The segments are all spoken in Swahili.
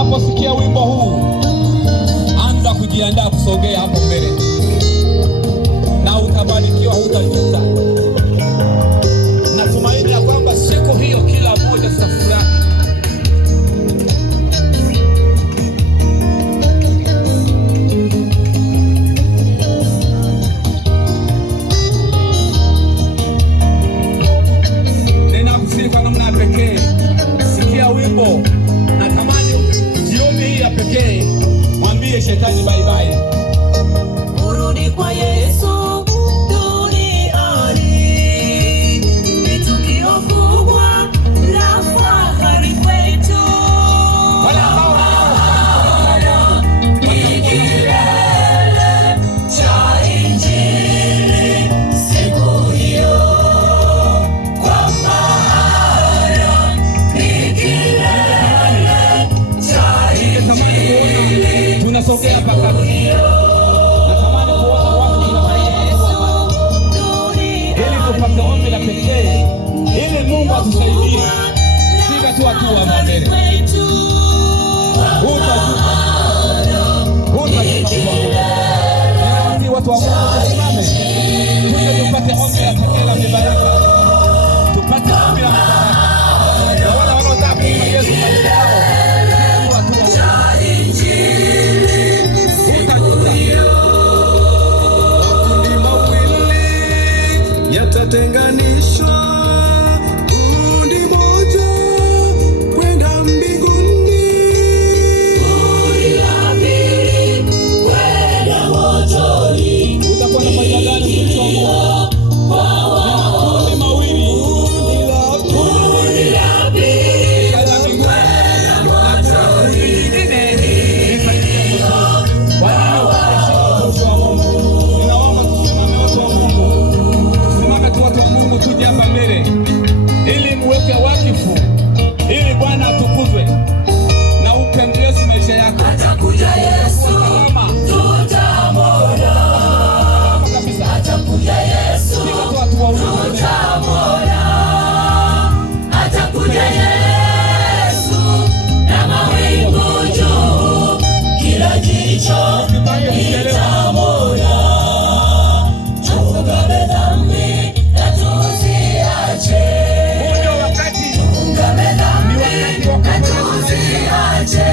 Unaposikia wimbo huu, anza kujiandaa kusogea hapo mbele, na utabarikiwa, hutajuta. Natumaini ya kwamba siku hiyo kila mmoja tutafurahi. Ninakusihi kwa namna pekee, sikia wimbo. Natamani jioni hii ya pekee mwambie shetani bye bye. Urudi kwa Yesu duniani, ni tukio kubwa la fahari kwetu. Ni kilele cha Injili siku hiyo, kwa maana ni kilele cha Injili. Tunasogea mpaka tupate ombi la pekee ili Mungu atusaidie. Piga tu hatua mbele. Hutajuta. Watu wa Mungu tusimame. Tuje tupate ombi la pekee la mibaraka. Tupate ombi la mibaraka. Na wale wanaotaka kumpa Yesu maisha yao, yatatenganishwa kundi moja kwenda mbinguni, kundi la pili kwenda motoni. utakuwa na faida gani mtu wa Mungu? Makundi mawili, kundi la pili kwenda motoni. Watu wa Mungu kuja hapa mbele ili muweke wakifu, ili Bwana atukuzwe na upendeze maisha yako. Atakuja Yesu, tutamwona. Atakuja Yesu, tutamwona. Atakuja Yesu na mawingu juu, kila jicho litamwona. Tuungame dhambi na tuziache. Tuungame dhambi na tuziache.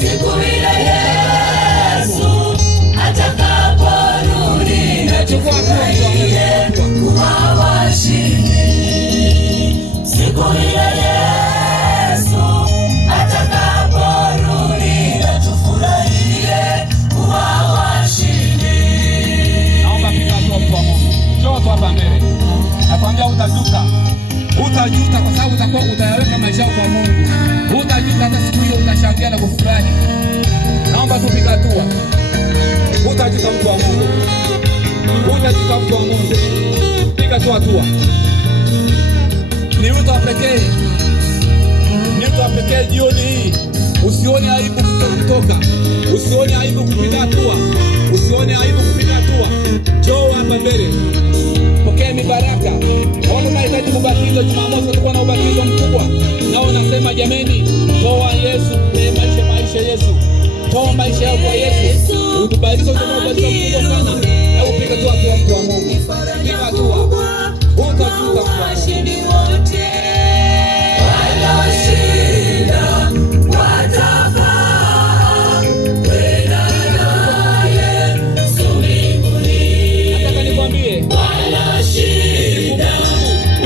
Siku ile Yesu atakaporudi, na tufurahie kuwa washindi. Siku ile Yesu atakaporudi, na tufurahie kuwa washindi. Naomba piga hatua kwa Mungu. Njoo tu hapa mbele. Nakwambia utajuta. Utajuta kwa sababu utakuwa utayaweka maisha yako kwa Mungu. Utajuta hata siku hiyo, utashangilia na kufurahi. Naomba tu piga hatua. Utajuta mtu wa Mungu. Utajuta mtu wa Mungu. Piga tu hatua. Ni mtu wa pekee. Ni mtu wa pekee jioni hii. Usione aibu kutoka. Usione aibu kupiga hatua. Usione aibu kupiga hatua. Njoo hapa mbele. Pokea mibaraka. Wale unahitaji kubatizwa Jumamosi, tutakuwa na ubatizo mkubwa. Na unasema jameni, toa Yesu, maisha Yesu. Toa maisha yako kwa Yesu. Utubatizo utakuwa ubatizo mkubwa sana. Hebu piga tu hatua mtu wa Mungu. Piga hatua. Utajuta kwa washindi wote. Walioshinda watafaa kwenda naye Yesu mbinguni. nataka nikwambie, Walioshinda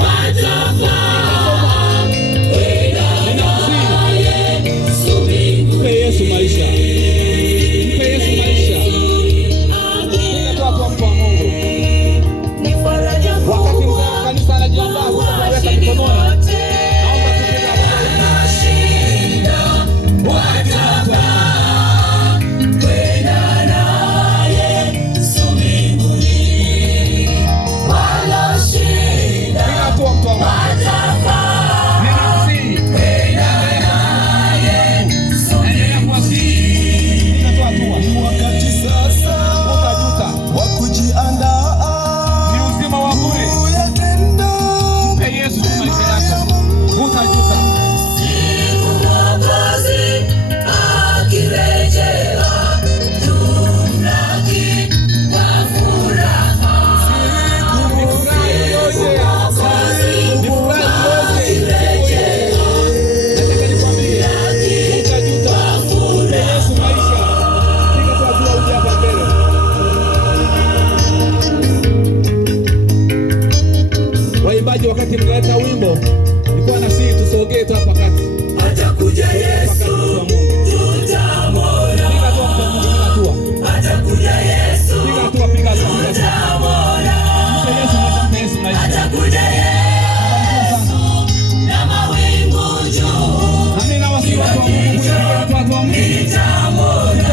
watafaa kwenda naye Yesu mbinguni. mpe Yesu maisha. Mpe Yesu maisha. Piga tu hatua mtu wa Mungu. Ni faraja Wakati mzee wa kanisa anajiandaa kuweka waimbaji wakati mnaleta wimbo, nilikuwa nasihi tusogee tu hapa kati. Atakuja Yesu.